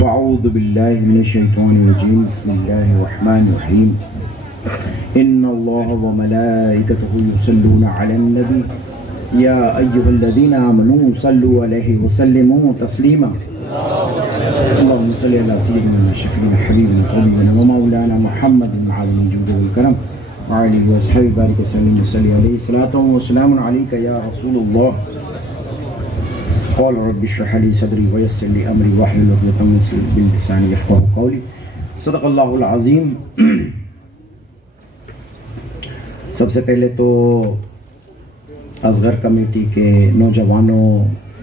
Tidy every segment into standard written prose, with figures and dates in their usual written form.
فاعوذ باللہ من الشیطان الرجیم بسم اللہ الرحمن الرحیم ان اللہ وملائکتہ یصلون علی النبی یا ایہا الذین آمنوا صلوا علیہ وسلموا تسلیما اللہم صلی علی سیدنا شفیعنا حبیبنا طبیبنا ومولانا محمد عالم الجود والکرم وعلی واصحابہ بارک وسلم وصلی علیہ الصلاۃ والسلام علیک یا رسول اللہ قال رب اشرح لي صدري ويسر لي امري واحلل عقدة من لساني يفقهوا قولي صدق اللہ العظیم. سب سے پہلے تو اصغر کمیٹی کے نوجوانوں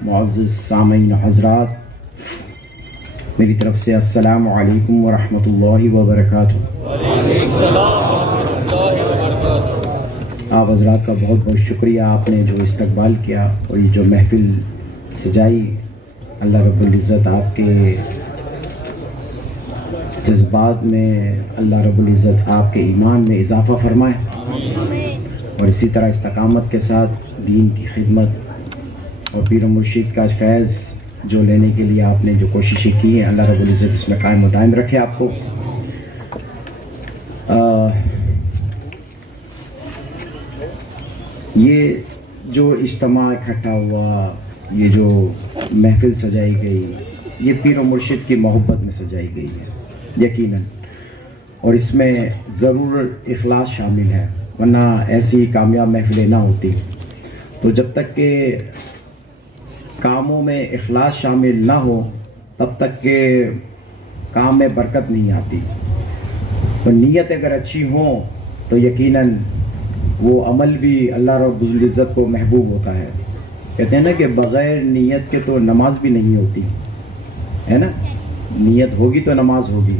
معزز سامعین حضرات میری طرف سے السلام علیکم ورحمۃ اللہ وبرکاتہ. آپ حضرات کا بہت بہت شکریہ، آپ نے جو استقبال کیا اور یہ جو محفل سجائی، اللہ رب العزت آپ کے جذبات میں، اللہ رب العزت آپ کے ایمان میں اضافہ فرمائے اور اسی طرح استقامت کے ساتھ دین کی خدمت اور پیر و مرشد کا فیض جو لینے کے لیے آپ نے جو کوششیں کی ہیں، اللہ رب العزت اس میں قائم و دائم رکھے آپ کو. یہ جو اجتماع اکٹھا ہوا، یہ جو محفل سجائی گئی، یہ پیر و مرشد کی محبت میں سجائی گئی ہے یقیناً، اور اس میں ضرور اخلاص شامل ہے، ورنہ ایسی کامیاب محفلیں نہ ہوتی. تو جب تک کہ کاموں میں اخلاص شامل نہ ہو تب تک کہ کام میں برکت نہیں آتی. تو نیت اگر اچھی ہوں تو یقیناً وہ عمل بھی اللہ رب العزت کو محبوب ہوتا ہے. کہتے ہیں نا کہ بغیر نیت کے تو نماز بھی نہیں ہوتی ہے نا، نیت ہوگی تو نماز ہوگی.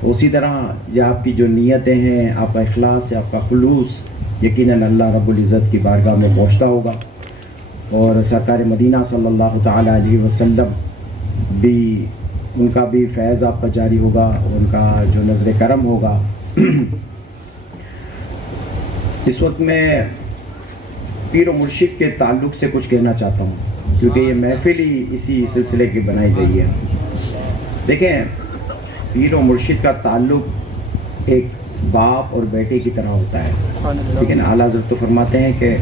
تو اسی طرح یہ آپ کی جو نیتیں ہیں، آپ کا اخلاص ہے، آپ کا خلوص یقیناً اللہ رب العزت کی بارگاہ میں پہنچتا ہوگا، اور سرکار مدینہ صلی اللہ تعالیٰ علیہ وسلم بھی، ان کا بھی فیض آپ کا جاری ہوگا، ان کا جو نظر کرم ہوگا. اس وقت میں پیر و مرشد کے تعلق سے کچھ کہنا چاہتا ہوں، کیونکہ یہ محفل ہی اسی سلسلے کی بنائی گئی ہے. دیکھیں، پیر و مرشد کا تعلق ایک باپ اور بیٹے کی طرح ہوتا ہے، ٹھیک ہے نا. اعلیٰ حضرت تو فرماتے ہیں کہ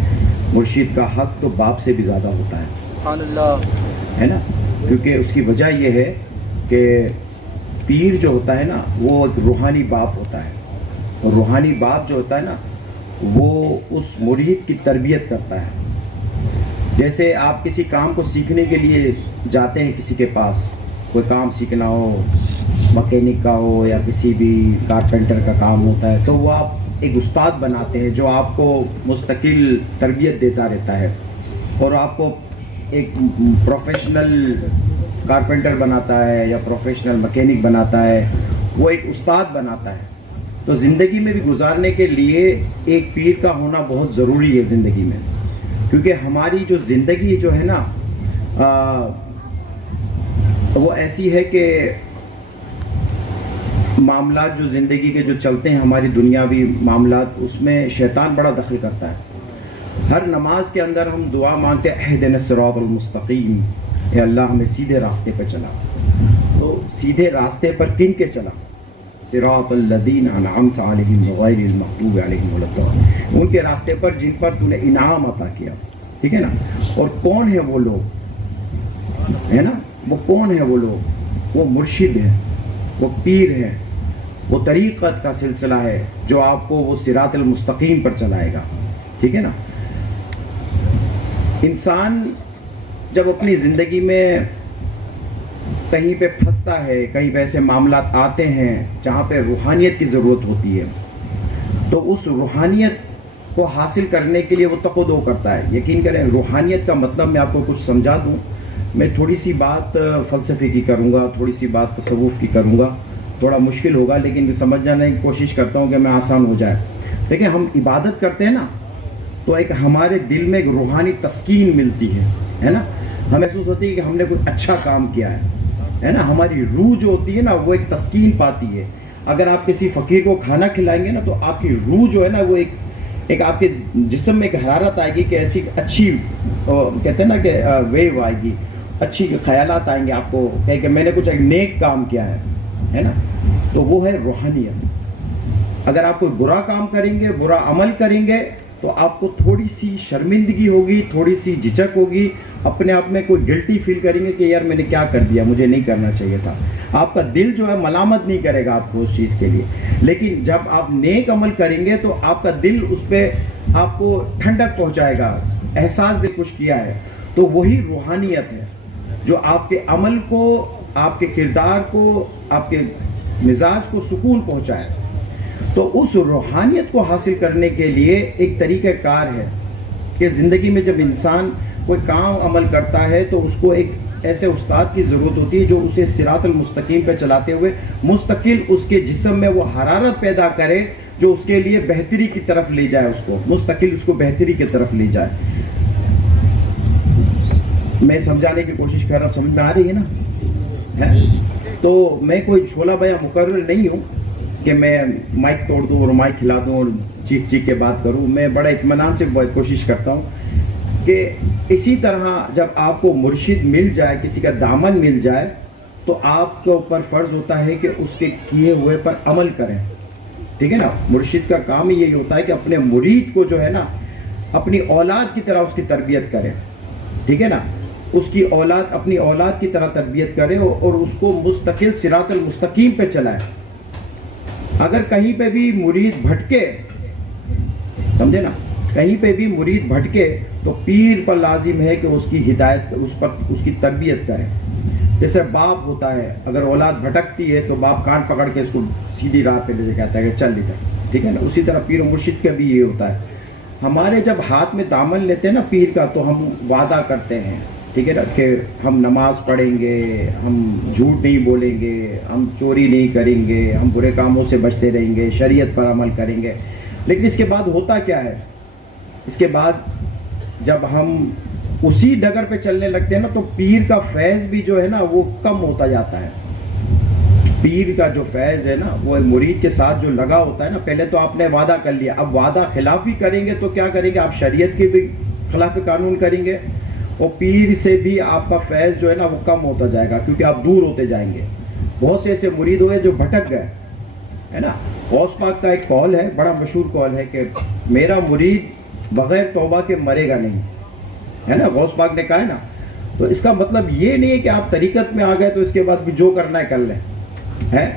مرشد کا حق تو باپ سے بھی زیادہ ہوتا ہے نا، کیونکہ اس کی وجہ یہ ہے کہ پیر جو ہوتا ہے نا وہ ایک روحانی باپ ہوتا ہے، اور روحانی باپ جو ہوتا ہے نا وہ اس مرید کی تربیت کرتا ہے. جیسے آپ کسی کام کو سیکھنے کے لیے جاتے ہیں، کسی کے پاس کوئی کام سیکھنا ہو، مکینک کا ہو یا کسی بھی کارپینٹر کا کام ہوتا ہے، تو وہ آپ ایک استاد بناتے ہیں جو آپ کو مستقل تربیت دیتا رہتا ہے، اور آپ کو ایک پروفیشنل کارپینٹر بناتا ہے یا پروفیشنل مکینک بناتا ہے، وہ ایک استاد بناتا ہے. تو زندگی میں بھی گزارنے کے لیے ایک پیر کا ہونا بہت ضروری ہے زندگی میں، کیونکہ ہماری جو زندگی جو ہے نا وہ ایسی ہے کہ معاملات جو زندگی کے جو چلتے ہیں، ہماری دنیاوی معاملات، اس میں شیطان بڑا دخل کرتا ہے. ہر نماز کے اندر ہم دعا مانگتے ہیں اہدنا الصراط المستقیم، اے اللہ ہمیں سیدھے راستے پر چلا. تو سیدھے راستے پر کن کے چلا؟ صراط الذین انعمت علیہم غیر المغضوب علیہم ولا الضالین، ان کے راستے پر جن پر تو نے انعام عطا کیا، ٹھیک ہے نا. اور کون ہیں وہ لوگ، ہے نا، وہ کون ہیں وہ لوگ؟ وہ مرشد ہیں، وہ پیر ہیں، وہ طریقت کا سلسلہ ہے جو آپ کو وہ صراط المستقیم پر چلائے گا، ٹھیک ہے نا. انسان جب اپنی زندگی میں کہیں پہ پھنستا ہے، کہیں پہ ایسے معاملات آتے ہیں جہاں پہ روحانیت کی ضرورت ہوتی ہے، تو اس روحانیت کو حاصل کرنے کے لیے وہ تق و دو کرتا ہے. یقین کریں، روحانیت کا مطلب میں آپ کو کچھ سمجھا دوں. میں تھوڑی سی بات فلسفے کی کروں گا، تھوڑی سی بات تصوف کی کروں گا، تھوڑا مشکل ہوگا لیکن سمجھ جانے کی کوشش کرتا ہوں کہ میں آسان ہو جائے. دیکھیں، ہم عبادت کرتے ہیں نا تو ایک ہمارے دل میں ایک روحانی تسکین ملتی ہے نا. ہمیں محسوس ہوتی ہے کہ ہم نے کوئی اچھا کام کیا ہے نا. ہماری روح جو ہوتی ہے نا وہ ایک تسکین پاتی ہے. اگر آپ کسی فقیر کو کھانا کھلائیں گے نا تو آپ کی روح جو ہے نا وہ ایک آپ کے جسم میں ایک حرارت آئے گی کہ ایسی اچھی کہتے ہیں نا کہ ویو آئے گی، اچھی خیالات آئیں گے آپ کو کہ میں نے کچھ ایک نیک کام کیا ہے نا، تو وہ ہے روحانیت۔ اگر آپ کوئی برا کام کریں گے، برا عمل کریں گے، تو آپ کو تھوڑی سی شرمندگی ہوگی، تھوڑی سی جھجک ہوگی، اپنے آپ میں کوئی گلٹی فیل کریں گے کہ یار میں نے کیا کر دیا، مجھے نہیں کرنا چاہیے تھا۔ آپ کا دل جو ہے ملامت نہیں کرے گا آپ کو اس چیز کے لیے، لیکن جب آپ نیک عمل کریں گے تو آپ کا دل اس پہ آپ کو ٹھنڈک پہنچائے گا، احساس دے کچھ کیا ہے۔ تو وہی روحانیت ہے جو آپ کے عمل کو، آپ کے کردار کو، آپ کے مزاج کو سکون پہنچائے۔ تو اس روحانیت کو حاصل کرنے کے لیے ایک طریقہ کار ہے کہ زندگی میں جب انسان کوئی کام عمل کرتا ہے تو اس کو ایک ایسے استاد کی ضرورت ہوتی ہے جو اسے صراط المستقیم پہ چلاتے ہوئے مستقل اس کے جسم میں وہ حرارت پیدا کرے جو اس کے لیے بہتری کی طرف لے جائے، اس کو مستقل اس کو بہتری کی طرف لے جائے۔ میں سمجھانے کی کوشش کر رہا ہوں، سمجھ میں آ رہی ہے نا؟ تو میں کوئی چھولا بیا مقرر نہیں ہوں کہ میں مائک توڑ دوں اور مائک کھلا دوں اور چیخ چیخ کے بات کروں۔ میں بڑا اطمینان سے کوشش کرتا ہوں کہ اسی طرح جب آپ کو مرشد مل جائے، کسی کا دامن مل جائے، تو آپ کے اوپر فرض ہوتا ہے کہ اس کے کیے ہوئے پر عمل کریں، ٹھیک ہے نا؟ مرشد کا کام یہی ہوتا ہے کہ اپنے مرید کو جو ہے نا اپنی اولاد کی طرح اس کی تربیت کرے، ٹھیک ہے نا؟ اس کی اولاد اپنی اولاد کی طرح تربیت کرے اور اس کو مستقل صراط المستقیم پہ چلائے۔ اگر کہیں پہ بھی مرید بھٹکے، سمجھے نا، کہیں پہ بھی مرید بھٹکے تو پیر پر لازم ہے کہ اس کی ہدایت، اس کی تربیت کرے۔ جیسے باپ ہوتا ہے، اگر اولاد بھٹکتی ہے تو باپ کان پکڑ کے اس کو سیدھی راہ پہ لے کہتا ہے کہ چل ادھر، ٹھیک ہے نا؟ اسی طرح پیر و مرشد کا بھی یہ ہوتا ہے۔ ہمارے جب ہاتھ میں دامن لیتے ہیں نا پیر کا، تو ہم وعدہ کرتے ہیں، ٹھیک ہے نا، کہ ہم نماز پڑھیں گے، ہم جھوٹ نہیں بولیں گے، ہم چوری نہیں کریں گے، ہم برے کاموں سے بچتے رہیں گے، شریعت پر عمل کریں گے۔ لیکن اس کے بعد ہوتا کیا ہے؟ اس کے بعد جب ہم اسی ڈگر پہ چلنے لگتے ہیں نا تو پیر کا فیض بھی جو ہے نا وہ کم ہوتا جاتا ہے۔ پیر کا جو فیض ہے نا وہ مرید کے ساتھ جو لگا ہوتا ہے نا، پہلے تو آپ نے وعدہ کر لیا، اب وعدہ خلافی کریں گے تو کیا کریں گے؟ آپ شریعت کے بھی خلاف قانون کریں گے، اور پیر سے بھی آپ کا فیض جو ہے نا وہ کم ہوتا جائے گا، کیونکہ آپ دور ہوتے جائیں گے۔ بہت سے ایسے مرید ہوئے جو بھٹک گئے، ہے نا؟ غوث پاک کا ایک قول ہے، بڑا مشہور قول ہے کہ میرا مرید بغیر توبہ کے مرے گا نہیں، ہے نا؟ غوث پاک نے کہا ہے نا۔ تو اس کا مطلب یہ نہیں ہے کہ آپ طریقت میں آ گئے تو اس کے بعد بھی جو کرنا ہے کر لیں، ہے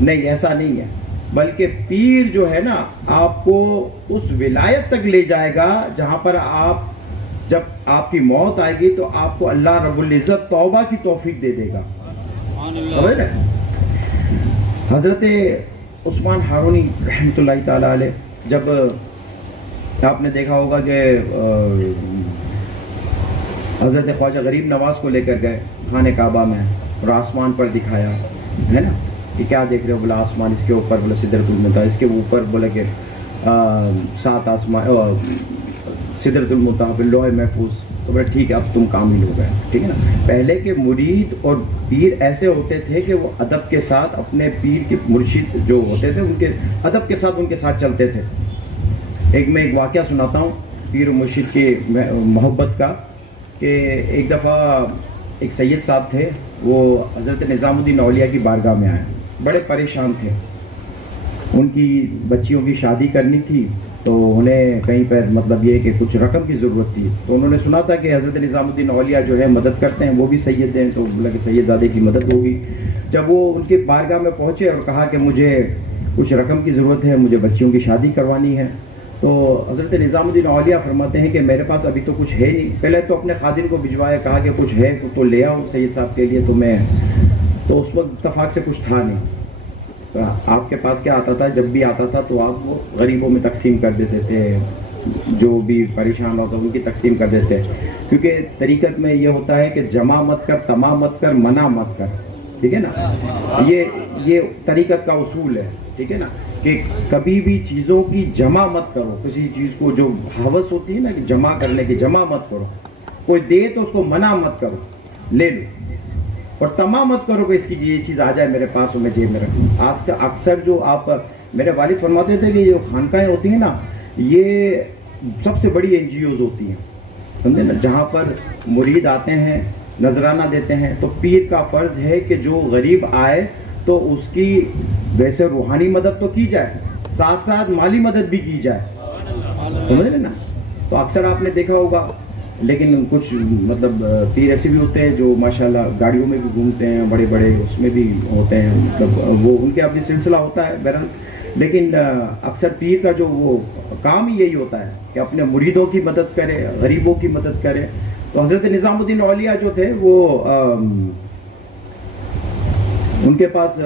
نہیں، ایسا نہیں ہے۔ بلکہ پیر جو ہے نا آپ کو اس ولایت تک لے جائے گا جہاں پر آپ، جب آپ کی موت آئے گی تو آپ کو اللہ رب العزت توبہ کی توفیق دے دے گا۔ حضرت عثمان ہارونی رحمۃ اللہ تعالیٰ علیہ، جب آپ نے دیکھا ہوگا کہ حضرت خواجہ غریب نواز کو لے کر گئے خانہ کعبہ میں اور آسمان پر دکھایا، ہے نا، کہ کیا دیکھ رہے ہو؟ بولا آسمان، اس کے اوپر بولا سدرۃ المنتہا، اس کے اوپر بولا کہ 7 آسمان، سدرۃ المنتہا پہ لوح محفوظ۔ تو بولا ٹھیک ہے، اب تم کامل ہو گئے، ٹھیک ہے نا۔ پہلے کے مرید اور پیر ایسے ہوتے تھے کہ وہ ادب کے ساتھ اپنے پیر کے مرشد جو ہوتے تھے ان کے ادب کے ساتھ ان کے ساتھ چلتے تھے۔ میں ایک واقعہ سناتا ہوں پیر و مرشد کی محبت کا، کہ ایک دفعہ ایک سید صاحب تھے، وہ حضرت نظام الدین اولیاء کی بارگاہ میں آئے، بڑے پریشان تھے، ان کی بچیوں کی شادی کرنی تھی، تو انہیں کہیں پر مطلب یہ کہ کچھ رقم کی ضرورت تھی، تو انہوں نے سنا تھا کہ حضرت نظام الدین اولیاء جو ہے مدد کرتے ہیں، وہ بھی سید ہیں، تو بولا کہ سید زادے کی مدد ہوگی۔ جب وہ ان کی بارگاہ میں پہنچے اور کہا کہ مجھے کچھ رقم کی ضرورت ہے، مجھے بچیوں کی شادی کروانی ہے، تو حضرت نظام الدین اولیاء فرماتے ہیں کہ میرے پاس ابھی تو کچھ ہے نہیں۔ پہلے تو اپنے خادم کو بھجوایا، کہا کہ کچھ ہے تو لے آؤ سید صاحب کے لیے، تو اس وقت اتفاق سے کچھ تھا نہیں۔ آپ کے پاس کیا آتا تھا؟ جب بھی آتا تھا تو آپ وہ غریبوں میں تقسیم کر دیتے تھے، جو بھی پریشان ہوتا ان کی تقسیم کر دیتے، کیونکہ طریقت میں یہ ہوتا ہے کہ جمع مت کر، تمام مت کر، منع مت کر، ٹھیک ہے نا؟ یہ طریقت کا اصول ہے، ٹھیک ہے نا، کہ کبھی بھی چیزوں کی جمع مت کرو، کسی چیز کو جو ہوس ہوتی ہے نا کہ جمع کرنے کی، جمع مت کرو، کوئی دے تو اس کو منع مت کرو، لے لو، اور تمام مت کرو کہ اس کی یہ چیز آ جائے میرے پاس اور میں جیب میں رکھوں۔ آج کا اکثر جو آپ، میرے والد فرماتے تھے کہ جو خانقاہیں ہوتی ہیں نا، یہ سب سے بڑی NGOs ہوتی ہیں، سمجھے نا, جہاں پر مرید آتے ہیں نذرانہ دیتے ہیں تو پیر کا فرض ہے کہ جو غریب آئے تو اس کی ویسے روحانی مدد تو کی جائے, ساتھ ساتھ مالی مدد بھی کی جائے, سمجھ نا. تو اکثر آپ نے دیکھا ہوگا, لیکن کچھ مطلب پیر ایسے بھی ہوتے ہیں جو ماشاءاللہ گاڑیوں میں بھی گھومتے ہیں, بڑے بڑے اس میں بھی ہوتے ہیں, مطلب وہ ان کے اپنی سلسلہ ہوتا ہے بہرحال. لیکن اکثر پیر کا جو وہ کام ہی یہی ہوتا ہے کہ اپنے مریدوں کی مدد کرے, غریبوں کی مدد کرے. تو حضرت نظام الدین اولیاء جو تھے وہ ان کے پاس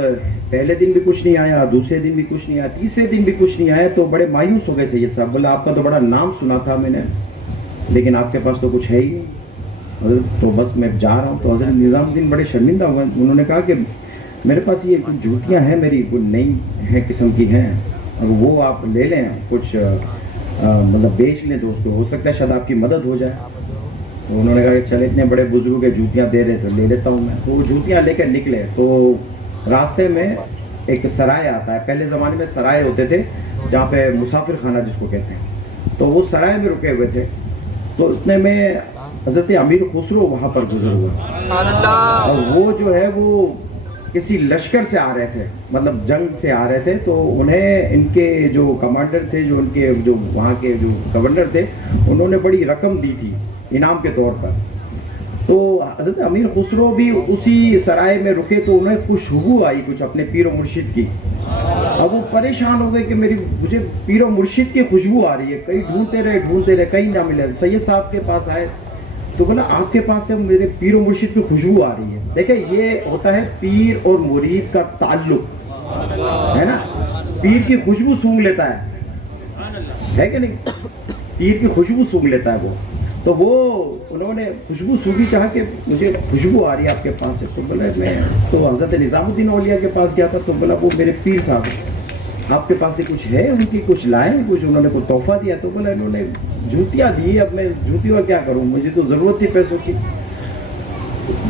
پہلے دن بھی کچھ نہیں آیا, دوسرے دن بھی کچھ نہیں آیا, تیسرے دن بھی کچھ نہیں آیا, تو بڑے مایوس ہو گئے سید صاحب. بولے آپ کا تو بڑا نام سنا تھا میں نے, لیکن آپ کے پاس تو کچھ ہے ہی نہیں حضرت, تو بس میں جا رہا ہوں. تو حضرت نظام الدین بڑے شرمندہ ہوئے, انہوں نے کہا کہ میرے پاس یہ کچھ جوتیاں ہیں میری, کچھ نئی ہیں قسم کی ہیں, اب وہ آپ لے لیں, کچھ مطلب بیچ لیں تو اس کو ہو سکتا ہے شاید آپ کی مدد ہو جائے. تو انہوں نے کہا کہ چلے اتنے بڑے بزرگ کے جوتیاں دے رہے تو لے لیتا ہوں میں. تو وہ جوتیاں لے کر نکلے. تو راستے میں ایک سرائے آتا ہے, پہلے زمانے میں سرائے ہوتے تھے جہاں پہ مسافر خانہ جس کو کہتے ہیں, تو وہ سرائے میں رکے ہوئے تھے. تو اتنے میں حضرت امیر خسرو وہاں پر گزر ہوئے, اور وہ جو ہے وہ کسی لشکر سے آ رہے تھے, مطلب جنگ سے آ رہے تھے. تو انہیں ان کے جو کمانڈر تھے, جو ان کے جو وہاں کے جو گورنر تھے, انہوں نے بڑی رقم دی تھی انعام کے طور پر. تو حضرت امیر خسرو بھی اسی سرائے میں رکے, تو انہیں خوشبو آئی کچھ اپنے پیر و مرشد کی. اب وہ پریشان ہو گئے کہ مجھے پیر و مرشد کی خوشبو آ رہی ہے, کہیں ڈھونڈتے رہے کہیں نہ ملے. سید صاحب کے پاس آئے تو بولا آپ کے پاس سے میرے پیر و مرشد کی خوشبو آ رہی ہے. دیکھیں یہ ہوتا ہے پیر اور مرید کا تعلق ہے نا, پیر کی خوشبو سونگھ لیتا ہے کہ نہیں, پیر کی خوشبو سونگھ لیتا ہے وہ. تو وہ انہوں نے خوشبو سونگھی, کہا کہ مجھے خوشبو آ رہی ہے آپ کے پاس سے. تو بولا میں تو حضرت نظام الدین اولیاء کے پاس گیا تھا, تو بولا وہ میرے پیر صاحب آپ کے پاس سے کچھ ہے, ان کی کچھ لائیں, کچھ انہوں نے کوئی تحفہ دیا. تو بولا انہوں نے جوتیاں دی, اب میں جوتیوں کا کیا کروں, مجھے تو ضرورت تھی پیسوں کی.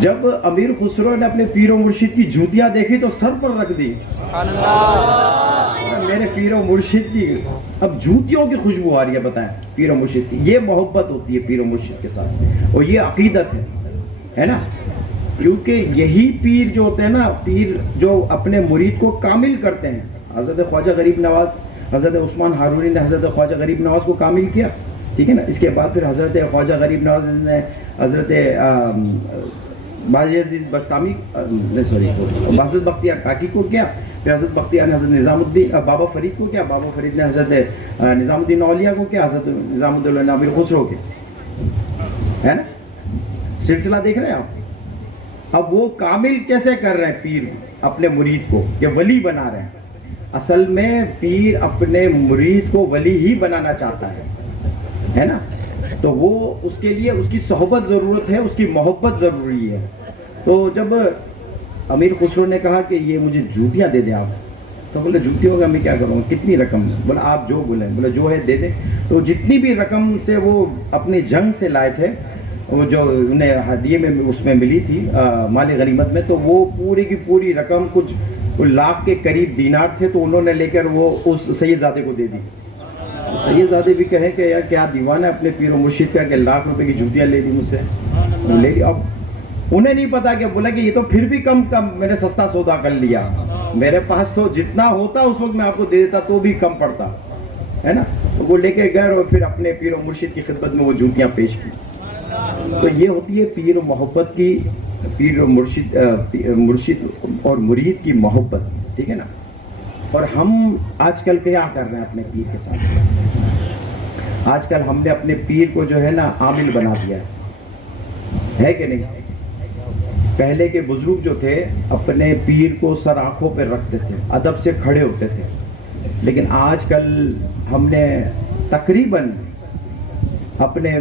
جب امیر خسرو نے اپنے پیر و مرشد کی جوتیاں دیکھی تو سر پر رکھ دی, میرے پیر و مرشد کی اب جوتیوں کی خوشبو آ رہی ہے. بتائیں پیر و مرشد کی یہ محبت ہوتی ہے پیر و مرشد کے ساتھ, اور یہ عقیدت ہے نا. کیونکہ یہی پیر جو ہوتے ہیں نا, پیر جو اپنے مرید کو کامل کرتے ہیں. حضرت خواجہ غریب نواز, حضرت عثمان ہارونی نے حضرت خواجہ غریب نواز کو کامل کیا, ٹھیک ہے نا. اس کے بعد پھر حضرت خواجہ غریب نواز نے حضرت باجی بستامی حضرت بختیار کاکی کو کیا, پھر حضرت بختیار نے حضرت نظام الدین بابا فرید کو کیا, بابا فرید نے حضرت نظام الدین اولیاء کو کیا, حضرت نظام الدین امیر خسرو کے, ہے نا. سلسلہ دیکھ رہے ہیں آپ. اب وہ کامل کیسے کر رہے ہیں پیر اپنے مرید کو, کہ ولی بنا رہے ہیں. اصل میں پیر اپنے مرید کو ولی ہی بنانا چاہتا ہے نا. تو وہ اس کے لیے اس کی صحبت ضرورت ہے, اس کی محبت ضروری ہے. تو جب امیر خسرو نے کہا کہ یہ مجھے جوتیاں دے دیں آپ, تو بولے جوتیوں کا میں کیا کروں, کتنی رقم, بولا آپ جو بولیں, بولا جو ہے دے دیں. تو جتنی بھی رقم سے وہ اپنی جنگ سے لائے تھے, وہ جو انہیں ہدیے میں اس میں ملی تھی مالی غنیمت میں, تو وہ پوری کی پوری رقم کچھ لاکھ کے قریب دینار تھے, تو انہوں نے لے کر وہ اس سید زادے کو دے دی. سید زادے بھی کہیں کہ یار کیا دیوانہ ہے اپنے پیر و مرشد کا, کہ لاکھ روپے کی جوتیاں لے لی مجھ سے, لے لی. اب انہیں نہیں پتا, کہ بولا کہ یہ تو پھر بھی کم میں نے سستا سودا کر لیا, میرے پاس تو جتنا ہوتا اس وقت میں آپ کو دے دیتا تو بھی کم پڑتا, ہے نا. تو وہ لے کے گئے اور پھر اپنے پیر و مرشد کی خدمت میں وہ جوتیاں پیش کی. تو یہ ہوتی ہے پیر و محبت کی, پیر و مرشد اور مرید کی محبت, ٹھیک ہے نا. اور ہم آج کل کیا کر رہے ہیں اپنے پیر کے ساتھ, آج کل ہم نے اپنے پیر کو جو ہے نا عامل بنا دیا ہے کہ نہیں. پہلے کے بزرگ جو تھے اپنے پیر کو سر آنکھوں پہ رکھتے تھے, ادب سے کھڑے ہوتے تھے. لیکن آج کل ہم نے تقریباً اپنے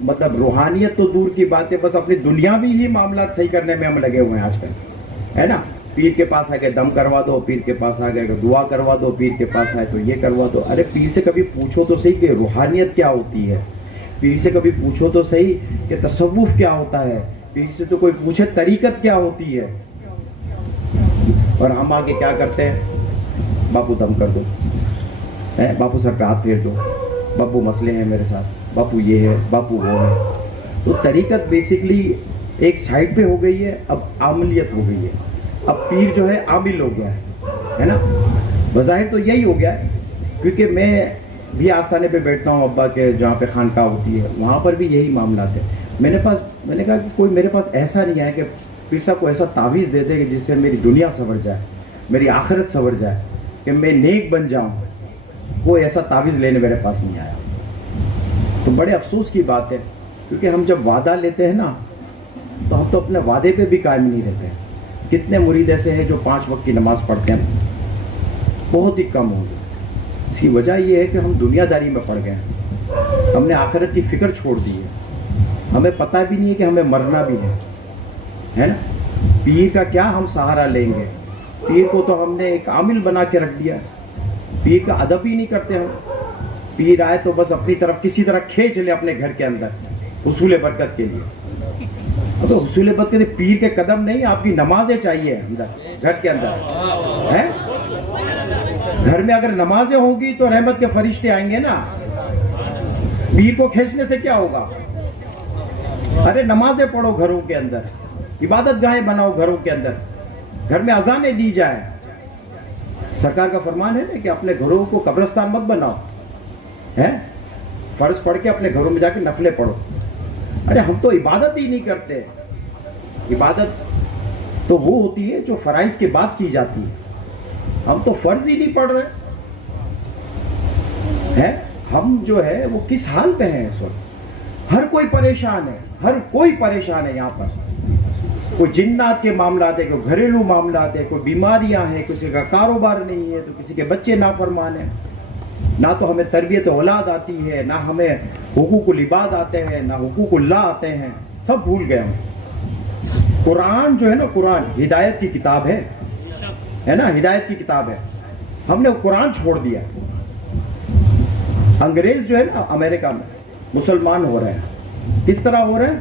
مطلب روحانیت تو دور کی بات ہے, بس اپنی دنیاوی ہی معاملات صحیح کرنے میں ہم لگے ہوئے ہیں آج کل, ہے نا. پیر کے پاس آ کے دم کروا دو, پیر کے پاس آ گئے دعا کروا دو, پیر کے پاس آئے تو یہ کروا دو. ارے پیر سے کبھی پوچھو تو صحیح کہ روحانیت کیا ہوتی ہے, پیر سے کبھی پوچھو تو صحیح کہ تصوف کیا ہوتا ہے, پیر سے تو کوئی پوچھے طریقت کیا ہوتی ہے. اور ہم آگے کیا کرتے ہیں, باپو دم کر دو, باپو سر پہ ہاتھ پھیر دو, باپو مسئلے ہیں میرے ساتھ, باپو یہ ہے, باپو وہ ہے. تو طریقت بیسکلی ایک سائڈ پہ ہو گئی ہے, اب عاملیت ہو گئی ہے. اب پیر جو ہے عامل ہو گیا ہے نا. بظاہر تو یہی ہو گیا ہے, کیونکہ میں بھی آستانے پہ بیٹھتا ہوں ابا کے جہاں پہ خانقاہ ہوتی ہے, وہاں پر بھی یہی معاملات ہیں. میں نے کہا کہ کوئی میرے پاس ایسا نہیں ہے کہ پیر صاحب کو ایسا تعویذ دے دے کہ جس سے میری دنیا سنور جائے, میری آخرت سنور جائے, کہ میں نیک بن جاؤں. کوئی ایسا تعویذ لینے میرے پاس نہیں آیا. تو بڑے افسوس کی بات ہے, کیونکہ ہم جب وعدہ لیتے ہیں نا تو ہم تو اپنے وعدے پہ بھی قائم نہیں رہتے. کتنے مرید ایسے ہیں جو 5 وقت کی نماز پڑھتے ہیں؟ بہت ہی کم ہوں گے. اس کی وجہ یہ ہے کہ ہم دنیا داری میں پڑ گئے ہیں, ہم نے آخرت کی فکر چھوڑ دی ہے. ہمیں پتہ بھی نہیں ہے کہ ہمیں مرنا بھی ہے نا. پیر کا کیا ہم سہارا لیں گے؟ پیر کو تو ہم نے ایک عامل بنا کے رکھ دیا. پیر کا ادب ہی نہیں کرتے ہم. پیر آئے تو بس اپنی طرف کسی طرح کھینچ لے اپنے گھر کے اندر حصول برکت کے لیے. اب حصول برکت پیر کے قدم نہیں, آپ کی نمازیں چاہیے اندر گھر کے اندر ہے. گھر میں اگر نمازیں ہوں گی تو رحمت کے فرشتے آئیں گے نا. پیر کو کھینچنے سے کیا ہوگا؟ ارے نمازیں پڑھو گھروں کے اندر, عبادت گاہیں بناؤ گھروں کے اندر, گھر میں اذانیں دی جائیں. سرکار کا فرمان ہے نا کہ اپنے گھروں کو قبرستان مت بناؤ, ہے فرض پڑھ کے اپنے گھروں میں جا کے نفلیں پڑھو. ارے ہم تو عبادت ہی نہیں کرتے. عبادت تو وہ ہوتی ہے جو فرائض کے بعد کی جاتی ہے. ہم تو فرض ہی نہیں پڑھ رہے ہیں. ہم جو ہے وہ کس حال پہ ہیں اس وقت؟ ہر کوئی پریشان ہے, ہر کوئی پریشان ہے یہاں پر. کوئی جنات کے معاملات ہے, کوئی گھریلو معاملات ہے, کوئی بیماریاں ہیں, کسی کا کاروبار نہیں ہے, تو کسی کے بچے نافرمان ہیں. نہ تو ہمیں تربیت اولاد آتی ہے, نہ ہمیں حقوق العباد آتے ہیں, نہ حقوق اللہ آتے ہیں. سب بھول گئے ہم. قرآن جو ہے نا, قرآن ہدایت کی کتاب ہے نا, ہدایت کی کتاب ہے. ہم نے قرآن چھوڑ دیا. انگریز جو ہے نا امریکہ میں مسلمان ہو رہے ہیں. کس طرح ہو رہے ہیں؟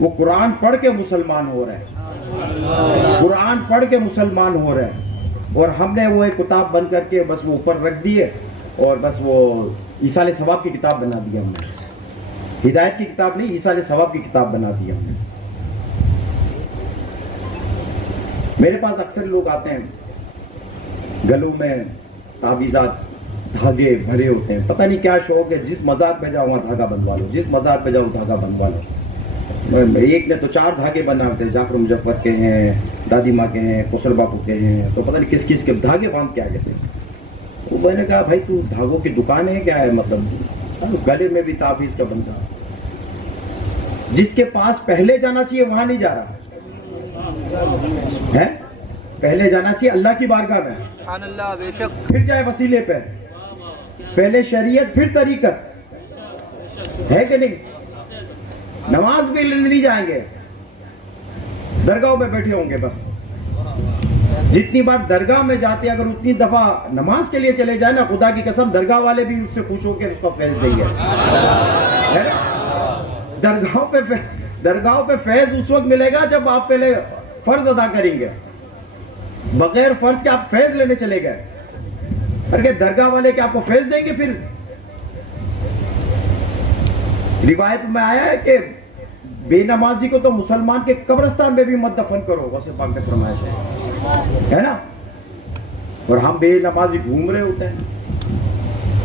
وہ قرآن پڑھ کے مسلمان ہو رہے ہیں. قرآن پڑھ کے مسلمان ہو رہے ہیں. اور ہم نے وہ ایک کتاب بند کر کے بس وہ اوپر رکھ دیے, اور بس وہ ایصال ثواب کی کتاب بنا دی ہم نے. ہدایت کی کتاب نہیں, ایصال ثواب کی کتاب بنا دی ہم نے. میرے پاس اکثر لوگ آتے ہیں, گلوں میں تعویذات دھاگے بھرے ہوتے ہیں. پتہ نہیں کیا شوق ہے, جس مزار پہ جاؤ وہاں دھاگا بنوا لو, جس مزار پہ جاؤ دھاگا بنوا لو. ایک نے تو 4 دھاگے بنا ہوتے ہیں, جعفر مظفر کے ہیں, دادی ماں کے ہیں, کوثر باپو کے ہیں, تو پتہ نہیں کس کس کے دھاگے باندھ کے آ گئے تھے. تو میں نے کہا بھائی تو دھاگوں کی دکان ہے کیا ہے؟ مطلب گلے میں بھی تعویذ کا بنتا. جس کے پاس پہلے جانا چاہیے وہاں نہیں جا رہا ہے. پہلے جانا چاہیے اللہ کی بارگاہ میں, سبحان اللہ, بے شک. پھر جائے وسیلے پہ. پہلے شریعت پھر طریقت, ہے کہ نہیں؟ نماز بھی نہیں جائیں گے, درگاہوں میں بیٹھے ہوں گے بس. جتنی بار درگاہ میں جاتے ہیں, اگر اتنی دفعہ نماز کے لیے چلے جائیں نا, خدا کی قسم درگاہ والے بھی اس سے خوش ہو کے اس کو فیض دیں گے. درگاہوں پہ فیض اس وقت ملے گا جب آپ پہلے فرض ادا کریں گے. بغیر فرض کے آپ فیض لینے چلے گئے, کہ درگاہ والے کہ آپ کو فیض دیں گے. پھر روایت میں آیا ہے کہ بے نمازی کو تو مسلمان کے قبرستان میں بھی مت دفن کرو, غوث پاک نے فرمایا ہے نا. اور ہم بے نمازی گھوم رہے ہوتے ہیں,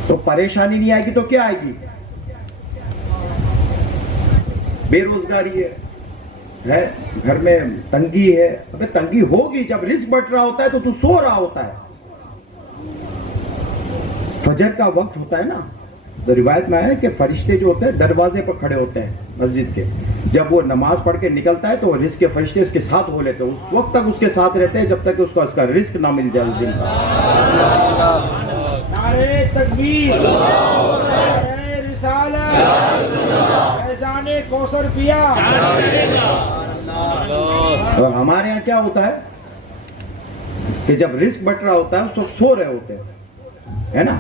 تو پریشانی نہیں آئے گی تو کیا آئے گی؟ بے روزگاری ہے, گھر میں تنگی ہے. ابے تنگی ہوگی جب رزق بٹ رہا ہوتا ہے تو سو رہا ہوتا ہے. فجر کا وقت ہوتا ہے نا, تو روایت میں ہے کہ فرشتے جو ہوتے ہیں دروازے پر کھڑے ہوتے ہیں مسجد کے. جب وہ نماز پڑھ کے نکلتا ہے تو رزق کے فرشتے اس کے ساتھ ہو لیتے ہیں. اس وقت تک اس کے ساتھ رہتے ہیں جب تک اس کا رزق نہ مل جائے اس دن کا. نعرہ تکبیر, نعرہ رسالت, فیضان کوثر پیا. اور ہمارے ہاں کیا ہوتا ہے کہ جب رزق بٹ رہا ہوتا ہے اس وقت سو رہے ہوتے ہیں, ہے نا.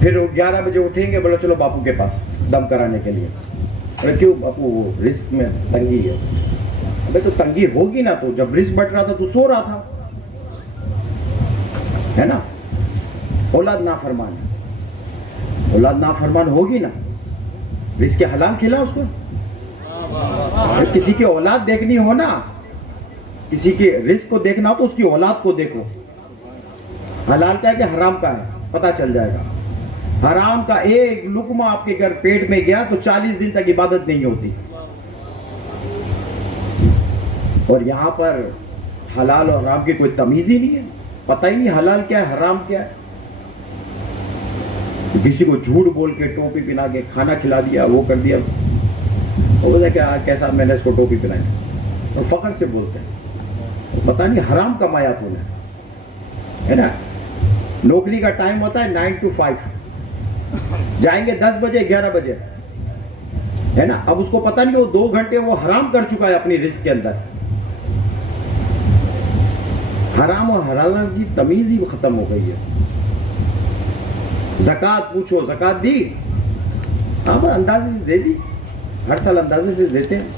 پھر 11 بجے اٹھیں گے, بولو چلو باپو کے پاس دم کرانے کے لیے. ارے کیوں باپو, وہ رزق میں تنگی ہے. ابے تو تنگی ہوگی نا, تو جب رزق بٹ رہا تھا تو سو رہا تھا, ہے نا. اولاد نافرمان ہے, اولاد نافرمان ہوگی نا, رزق کے حلال کھلا اس کو, کسی کی اولاد دیکھنی ہو نا, کسی کے رزق کو دیکھنا ہو تو اس کی اولاد کو دیکھو. حلال کا ہے کہ حرام کا ہے پتہ چل جائے گا. حرام کا ایک لقمہ آپ کے گھر پیٹ میں گیا تو 40 دن تک عبادت نہیں ہوتی. اور یہاں پر حلال اور حرام کی کوئی تمیز ہی نہیں ہے, پتہ ہی نہیں حلال کیا ہے حرام کیا ہے. کسی کو جھوٹ بول کے ٹوپی پہنا کے کھانا کھلا دیا, وہ کر دیا, وہ بولتا کہ کیسا میں نے اس کو ٹوپی پہنائی, اور فخر سے بولتے ہیں. پتہ نہیں حرام کمایا تو نے, ہے نا. نوکری کا ٹائم ہوتا ہے 9 to 5, جائیں گے 10 بجے 11 بجے, ہے نا. اب اس کو پتہ نہیں وہ 2 گھنٹے وہ حرام کر چکا ہے اپنی رزق کے اندر. حرام اور حلال کی تمیز ہی ختم ہو گئی ہے. زکوٰۃ پوچھو, زکوٰۃ دی؟ ہاں پر اندازے سے دے دی, ہر سال اندازے سے دیتے ہیں.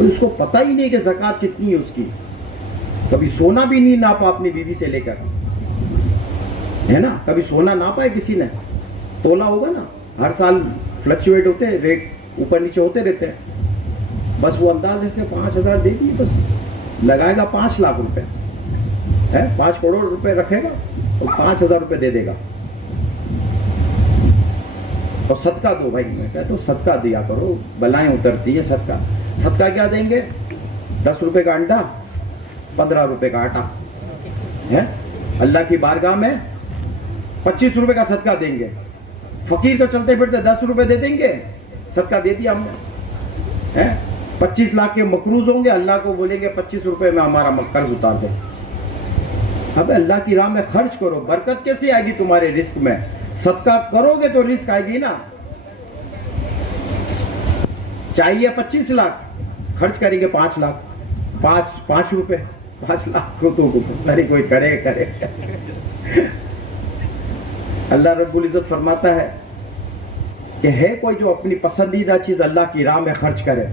اس کو پتہ ہی نہیں کہ زکوٰۃ کتنی ہے اس کی. کبھی سونا بھی نہیں ناپا اپنی بیوی سے لے کر, ہے نا. کبھی سونا ناپا ہے کسی نے, تولا ہوگا نا. ہر سال فلکچویٹ ہوتے ہیں, ریٹ اوپر نیچے ہوتے رہتے ہیں. بس وہ اندازے سے 5,000 دے دی, بس لگائے گا 5 لاکھ روپے, ہے 5 کروڑ روپے رکھے گا اور 5,000 روپے دے دے گا. اور صدقہ دو بھائی, میں کہتا ہوں صدقہ دیا کرو, بلائیں اترتی ہیں. صدقہ صدقہ کیا دیں گے؟ 10 روپے کا انڈا, 15 روپے کا آٹا, ہے. اللہ کی بارگاہ میں 25 روپے کا صدقہ دیں گے. فقیر کو چلتے پھرتے 10 روپے دے دیں گے, صدقہ دے دیا ہم نے. 25 لاکھ کے مقروض ہوں گے, اللہ کو بولیں گے 25 روپے میں ہمارا قرض اتار دیں. اب اللہ کی راہ میں خرچ کرو, برکت کیسے آئے گی تمہارے رزق میں؟ صدقہ کرو گے تو رزق آئے گی نا. چاہیے 25 لاکھ, خرچ کریں گے 5 لاکھ, 5 روپے, 5 لاکھ کو تو کوئی کرے. اللہ رب العزت فرماتا ہے کہ ہے کوئی جو اپنی پسندیدہ چیز اللہ کی راہ میں خرچ کرے,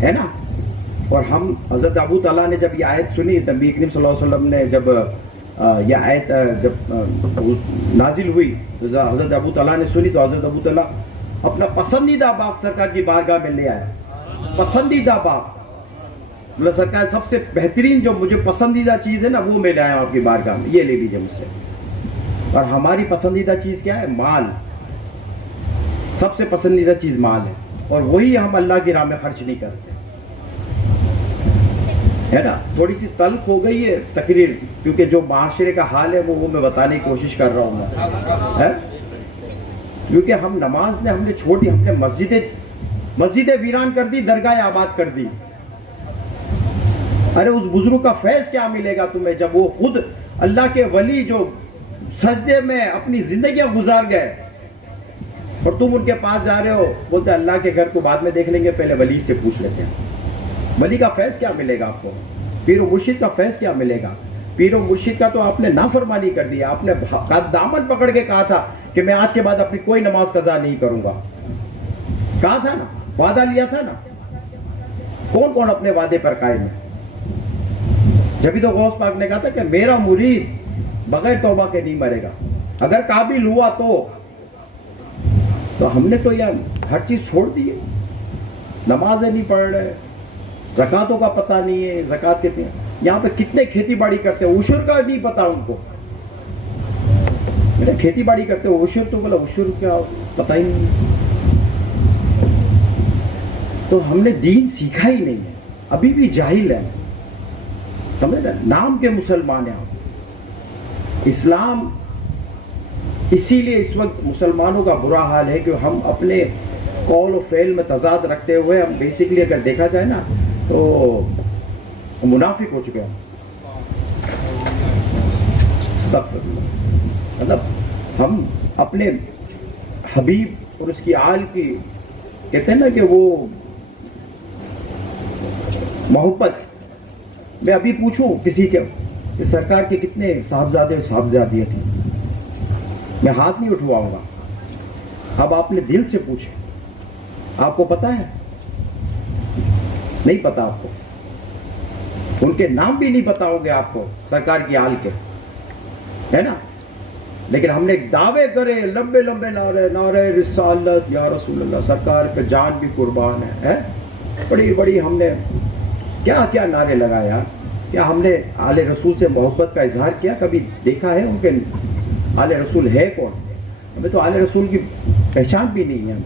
ہے نا. اور ہم حضرت ابو طالع نے جب یہ آیت سنی, نبی کریم صلی اللہ علیہ وسلم نے جب یہ آیت جب نازل ہوئی تو حضرت ابو طالع نے سنی, تو حضرت ابو طالع اپنا پسندیدہ باغ سرکار کی بارگاہ میں لے آئے. پسندیدہ باغ, مطلب سرکار سب سے بہترین جو مجھے پسندیدہ چیز ہے نا وہ میں لے آیا ہوں آپ کی بارگاہ میں, یہ لے لیجیے مجھ سے. اور ہماری پسندیدہ چیز کیا ہے؟ مال. سب سے پسندیدہ چیز مال ہے, اور وہی ہم اللہ کی راہ میں خرچ نہیں کرتے, ہے نا. تھوڑی سی تلخ ہو گئی ہے تقریر, کیونکہ جو معاشرے کا حال ہے وہ میں بتانے کی کوشش کر رہا ہوں میں. کیونکہ ہم نماز نے ہم نے چھوڑ دی, ہم نے مسجدیں ویران کر دی, درگاہ آباد کر دی. ارے اس بزرگ کا فیض کیا ملے گا تمہیں جب وہ خود اللہ کے ولی جو سجدے میں اپنی زندگیاں گزار گئے, اور تم ان کے پاس جا رہے ہو, بولتے اللہ کے گھر کو بعد میں دیکھ لیں گے, پہلے ولی سے پوچھ لیتے ہیں. ولی کا فیض کیا ملے گا آپ کو؟ پیر و مرشد کا فیض کیا ملے گا؟ پیر و مرشد کا تو آپ نے نافرمانی کر دیا. آپ نے دامن پکڑ کے کہا تھا کہ میں آج کے بعد اپنی کوئی نماز قضا نہیں کروں گا. کہا تھا نا, وعدہ لیا تھا نا. کون کون اپنے وعدے پر قائم ہے؟ جبھی تو غوث پاک نے کہا تھا کہ میرا مرید بغیر توبہ کے نہیں مرے گا, اگر قابل ہوا تو ہم نے تو یہ ہر چیز چھوڑ دی ہے. نمازیں نہیں پڑھ رہے, زکاتوں کا پتہ نہیں ہے, زکات کتنی, یہاں پہ کتنے کھیتی باڑی کرتے ہیں, عشر کا نہیں پتا ان کو. کھیتی باڑی کرتے ہیں, عشر تو بولا عشر کیا پتہ ہی نہیں. تو ہم نے دین سیکھا ہی نہیں ہے, ابھی بھی جاہل ہے, سمجھ رہے, نام کے مسلمان ہیں. اسلام اسی لیے اس وقت مسلمانوں کا برا حال ہے کہ ہم اپنے قول و فعل میں تضاد رکھتے ہوئے ہم بیسکلی اگر دیکھا جائے نا تو منافق ہو چکے ہیں. مطلب ہم اپنے حبیب اور اس کی آل کی کہتے ہیں نا کہ وہ محبت. میں ابھی پوچھوں کسی کے کہ سرکار کے کتنے صاحبزادے اور صاحبزادیاں تھیں, میں ہاتھ نہیں اٹھواؤں گا. اب آپ نے دل سے پوچھے, آپ کو پتا ہے؟ نہیں پتا آپ کو, ان کے نام بھی نہیں پتا ہوں گے آپ کو سرکار کی آل کے, ہے نا. لیکن ہم نے دعوے کرے لمبے لمبے نعرے, نعرے رسالت یا رسول اللہ, سرکار پہ جان بھی قربان ہے. بڑی بڑی ہم نے کیا کیا نعرے لگایا. کیا ہم نے آل رسول سے محبت کا اظہار کیا؟ کبھی دیکھا ہے ان کے آل رسول ہے کون؟ ہمیں تو آل رسول کی پہچان بھی نہیں ہے.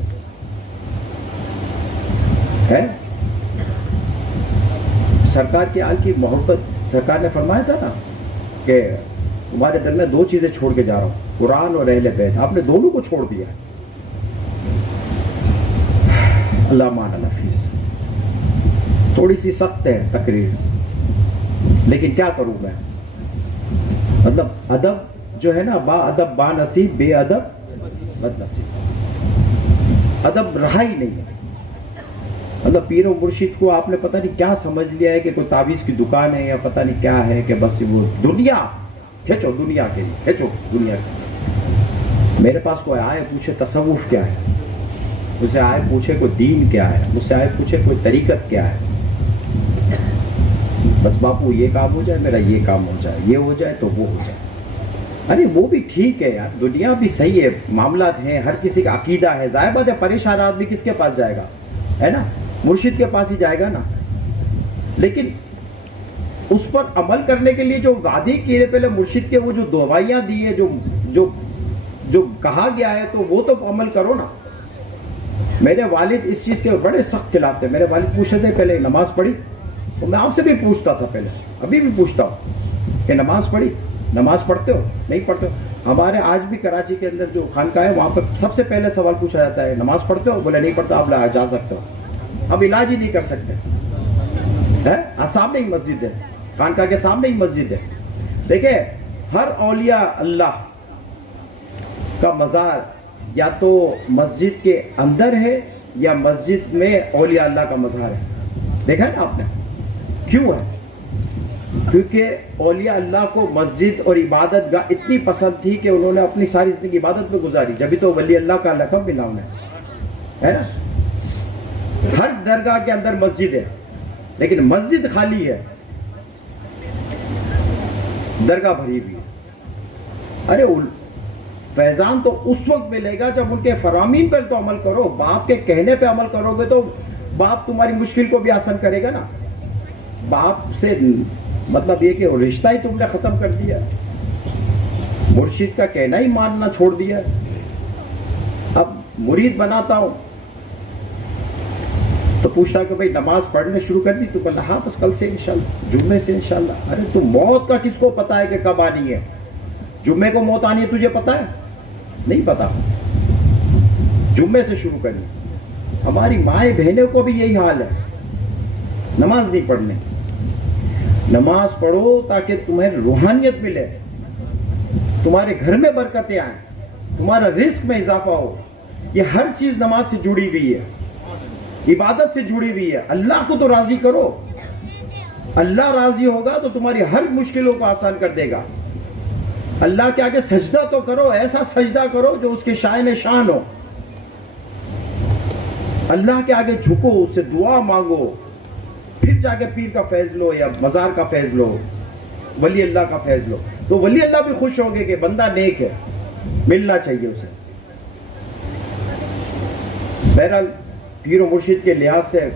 سرکار کے آل کی محبت، سرکار نے فرمایا تھا نا کہ تمہارے دل میں دو چیزیں چھوڑ کے جا رہا ہوں، قرآن اور اہل بیت. آپ نے دونوں کو چھوڑ دیا. اللہ مان الحفیظ. تھوڑی سی سخت ہے تقریر، لیکن کیا کروں میں. مطلب ادب جو ہے نا، با ادب با نصیب، بے ادب بد نصیب. ادب رہا ہی نہیں ہے. مطلب پیر و مرشد کو آپ نے پتہ نہیں کیا سمجھ لیا ہے کہ کوئی تعویذ کی دکان ہے یا پتہ نہیں کیا ہے، کہ بس وہ دنیا کھینچو، دنیا کے لیے کھینچو دنیا کے. میرے پاس کوئی آئے پوچھے تصوف کیا ہے، مجھ سے آئے پوچھے کوئی دین کیا ہے، مجھ سے آئے پوچھے کوئی طریقت کیا ہے، بس باپو یہ کام ہو جائے، میرا یہ کام ہو جائے، یہ ہو جائے تو وہ ہو جائے. ارے وہ بھی ٹھیک ہے یار، دنیا بھی صحیح ہے، معاملات ہیں، ہر کسی کا عقیدہ ہے. ظاہر بات ہے پریشان آدمی کس کے پاس جائے گا، ہے نا؟ مرشد کے پاس ہی جائے گا نا. لیکن اس پر عمل کرنے کے لیے جو وعدے کیے پہلے مرشد کے، وہ جو دوائیاں دی ہے، جو کہا گیا ہے، تو وہ تو عمل کرو نا. میرے والد اس چیز کے بڑے سخت خلاف تھے. میرے والد پوچھتے تھے پہلے نماز پڑھی، تو میں آپ سے بھی پوچھتا تھا پہلے، ابھی بھی پوچھتا ہوں کہ نماز پڑھی، نماز پڑھتے ہو نہیں پڑھتے ہو. ہمارے آج بھی کراچی کے اندر جو خانقاہ ہے وہاں پہ سب سے پہلے سوال پوچھا جاتا ہے نماز پڑھتے ہو؟ بولے نہیں پڑھتا. آپ جا سکتے ہو. اب علاج ہی نہیں کر سکتے ہے، سامنے ہی مسجد ہے، خانقاہ کے سامنے ہی مسجد ہے. دیکھیں ہر اولیاء اللہ کا مزار یا تو مسجد کے اندر ہے یا مسجد میں اولیاء اللہ کا مزار ہے. دیکھا نا آپ نے کیوں ہے؟ کیونکہ اولیاء اللہ کو مسجد اور عبادت گاہ اتنی پسند تھی کہ انہوں نے اپنی ساری زندگی عبادت میں گزاری. جبھی تو ولی اللہ کا لقب ملا انہیں، ہے نا؟ ہر درگاہ کے اندر مسجد ہے، لیکن مسجد خالی ہے، درگاہ بھری ہوئی ہے. ارے فیضان تو اس وقت ملے گا جب ان کے فرامین پر تو عمل کرو. باپ کے کہنے پہ عمل کرو گے تو باپ تمہاری مشکل کو بھی آسان کرے گا نا. باپ سے مطلب یہ کہ رشتہ ہی تم نے ختم کر دیا، مرشد کا کہنا ہی ماننا چھوڑ دیا. اب مرید بناتا ہوں تو پوچھتا کہ بھائی نماز پڑھنے شروع کر دی؟ تو بولا ہاں بس کل سے انشاءاللہ، جمعے سے انشاءاللہ. ارے تو موت کا کس کو پتا ہے کہ کب آنی ہے؟ جمعے کو موت آنی ہے تجھے پتا ہے؟ نہیں پتا. جمعے سے شروع کرنی. ہماری مائیں بہنوں کو بھی یہی حال ہے، نماز نہیں پڑھنے. نماز پڑھو تاکہ تمہیں روحانیت ملے، تمہارے گھر میں برکتیں آئیں، تمہارا رزق میں اضافہ ہو. یہ ہر چیز نماز سے جڑی ہوئی ہے، عبادت سے جڑی ہوئی ہے. اللہ کو تو راضی کرو، اللہ راضی ہوگا تو تمہاری ہر مشکلوں کو آسان کر دے گا. اللہ کے آگے سجدہ تو کرو، ایسا سجدہ کرو جو اس کے شائن شان ہو. اللہ کے آگے جھکو، اس سے دعا مانگو، پھر جا کے پیر کا فیض لو یا مزار کا فیض لو، ولی اللہ کا فیض لو. تو ولی اللہ بھی خوش ہوں گے کہ بندہ نیک ہے، ملنا چاہیے اسے. بہرحال پیر و مرشد کے لحاظ سے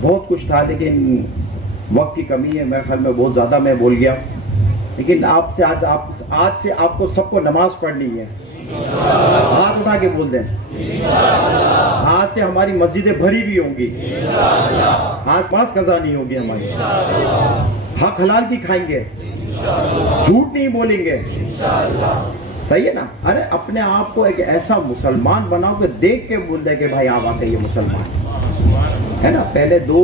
بہت کچھ تھا، لیکن وقت کی کمی ہے. میرے خیال میں بہت زیادہ میں بول گیا. لیکن آپ سے آج سے آپ کو سب کو نماز پڑھنی ہے. ہاتھ اٹھا کے بول دیں آج سے ہماری مسجدیں بھری بھی ہوں گی. آج پاس قضا نہیں ہوگی ہماری. حق حلال کی کھائیں گے، جھوٹ نہیں بولیں گے. صحیح ہے نا؟ ارے اپنے آپ کو ایک ایسا مسلمان بناؤ کہ دیکھ کے بول دے کہ بھائی آپ واقعی یہ مسلمان ہے نا. پہلے دو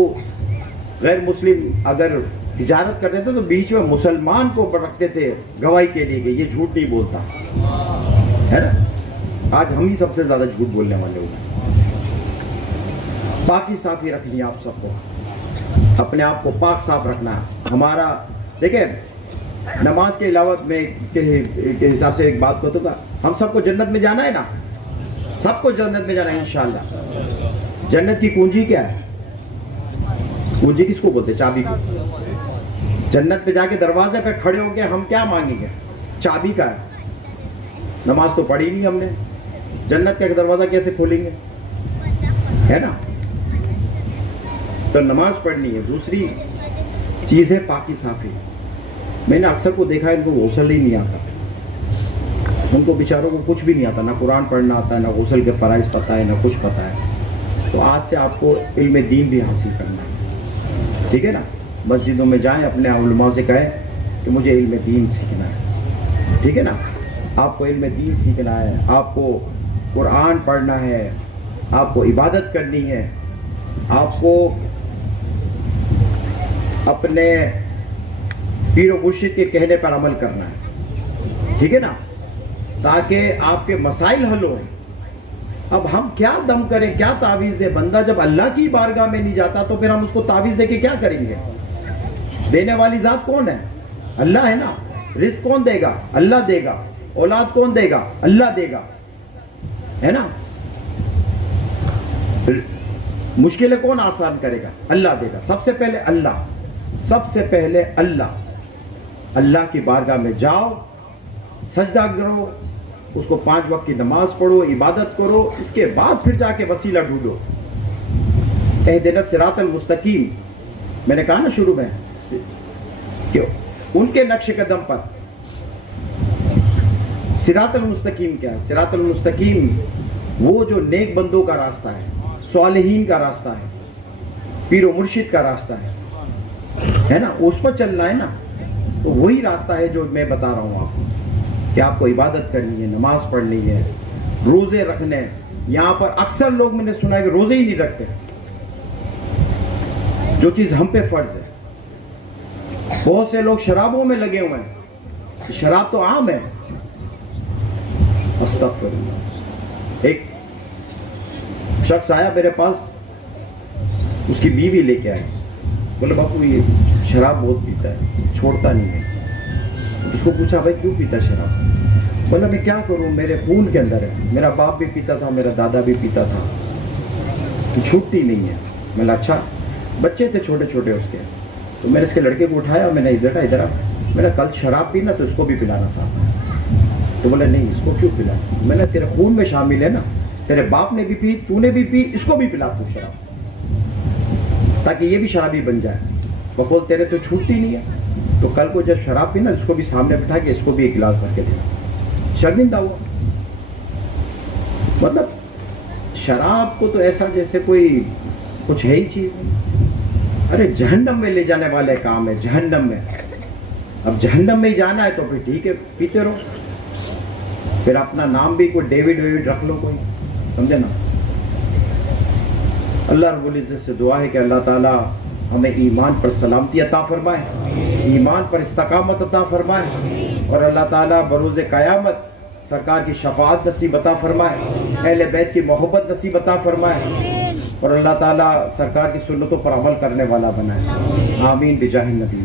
غیر مسلم اگر تجارت کرتے تھے تو بیچ میں مسلمان کو رکھتے تھے گواہی کے لیے کہ یہ جھوٹ نہیں بولتا ہے نا. آج ہم ہی سب سے زیادہ جھوٹ بولنے والے ہو گئے. پاکی صافی رکھنی ہے آپ سب کو، اپنے آپ کو پاک صاف رکھنا ہے. ہمارا دیکھیں نماز کے علاوہ میں کے حساب سے ایک بات کو تو ہم سب کو جنت میں جانا ہے نا. سب کو جنت میں جانا ہے انشاءاللہ. جنت کی کنجی کیا ہے؟ کنجی کس کو بولتے؟ چابی کو. جنت پہ جا کے دروازے پہ کھڑے ہو کے ہم کیا مانگیں گے؟ چابی کا ہے. نماز تو پڑھی نہیں ہم نے، جنت کا دروازہ کیسے کھولیں گے؟ ہے نا. تو نماز پڑھنی ہے. دوسری چیز ہے پاکی صافی. میں نے اکثر کو دیکھا ہے ان کو غسل ہی نہیں آتا, ان کو بیچاروں کو کچھ بھی نہیں آتا, نہ قرآن پڑھنا آتا ہے, نہ غسل کے فرائض پتہ ہے, نہ کچھ پتہ ہے. تو آج سے آپ کو علم دین بھی حاصل کرنا ہے, ٹھیک ہے نا. مسجدوں میں جائیں, اپنے علماء سے کہیں کہ مجھے علم دین سیکھنا ہے, ٹھیک ہے نا. آپ کو علم دین سیکھنا ہے, آپ کو قرآن پڑھنا ہے, آپ کو عبادت کرنی ہے, آپ کو اپنے پیر و مرشد کے کہنے پر عمل کرنا ہے, ٹھیک ہے نا, تاکہ آپ کے مسائل حل ہوں. اب ہم کیا دم کریں, کیا تعویذ دیں؟ بندہ جب اللہ کی بارگاہ میں نہیں جاتا تو پھر ہم اس کو تعویذ دے کے کیا کریں گے؟ دینے والی ذات کون ہے؟ اللہ ہے نا. رزق کون دے گا؟ اللہ دے گا. اولاد کون دے گا؟ اللہ دے گا, ہے نا. مشکلیں کون آسان کرے گا؟ اللہ دے گا. سب سے پہلے اللہ, سب سے پہلے اللہ. اللہ کی بارگاہ میں جاؤ, سجدہ کرو, اس کو 5 وقت کی نماز پڑھو, عبادت کرو, اس کے بعد پھر جا کے وسیلہ ڈھونڈو. اہدنا الصراط المستقیم, میں نے کہا نا شروع میں کہ ان کے نقش قدم پر. صراط المستقیم کیا ہے؟ صراط المستقیم وہ جو نیک بندوں کا راستہ ہے, صالحین کا راستہ ہے, پیر و مرشد کا راستہ ہے نا, اس پر چلنا ہے نا. تو وہی راستہ ہے جو میں بتا رہا ہوں آپ کو, کہ آپ کو عبادت کرنی ہے, نماز پڑھنی ہے, روزے رکھنے. یہاں پر اکثر لوگ میں نے سنا ہے کہ روزے ہی نہیں رکھتے, جو چیز ہم پہ فرض ہے. بہت سے لوگ شرابوں میں لگے ہوئے ہیں, شراب تو عام ہے. استغفر اللہ. ایک شخص آیا میرے پاس, اس کی بیوی لے کے آئی, بولے باپو یہ شراب بہت پیتا ہے, چھوڑتا نہیں ہے. اس کو پوچھا بھائی کیوں پیتا شراب؟ بولا میں کیا کروں, میرے خون کے اندر ہے, میرا باپ بھی پیتا تھا, میرا دادا بھی پیتا تھا, چھوٹتی نہیں ہے. میں نے اچھا, بچے تھے چھوٹے چھوٹے اس کے, تو میں نے اس کے لڑکے کو اٹھایا, میں نے ادھر آ, میں نے کل شراب پینا تو اس کو بھی پلانا ساتھ. تو بولے نہیں, اس کو کیوں پلا؟ میں نے تیرے خون میں شامل ہے نا, تیرے باپ نے بھی پی, تو نے بھی پی, اس کو بھی پلا تو شراب, تاکہ یہ بھی شرابی بن جائے. بقول تیرے تو چھوٹتی نہیں ہے, تو کل کو جب شراب پینا اس کو بھی سامنے بٹھا کے اس کو بھی ایک گلاس بھر کے دینا. شرمندہ ہوا. مطلب شراب کو تو ایسا جیسے کوئی کچھ ہے ہی چیز نہیں. ارے جہنم میں لے جانے والے کام ہے, جہنم میں. اب جہنم میں ہی جانا ہے تو پھر ٹھیک ہے, پیتے رہو. پھر اپنا نام بھی کوئی ڈیوڈ رکھ لو کوئی, سمجھے نا. اللہ رب العزت سے دعا ہے کہ اللہ تعالیٰ ہمیں ایمان پر سلامتی عطا فرمائے, ایمان پر استقامت عطا فرمائے, اور اللہ تعالیٰ بروز قیامت سرکار کی شفاعت نصیب عطا فرمائے, اہل بیت کی محبت نصیب عطا فرمائے, اور اللہ تعالیٰ سرکار کی سنتوں پر عمل کرنے والا بنائے. آمین بجاہ النبی.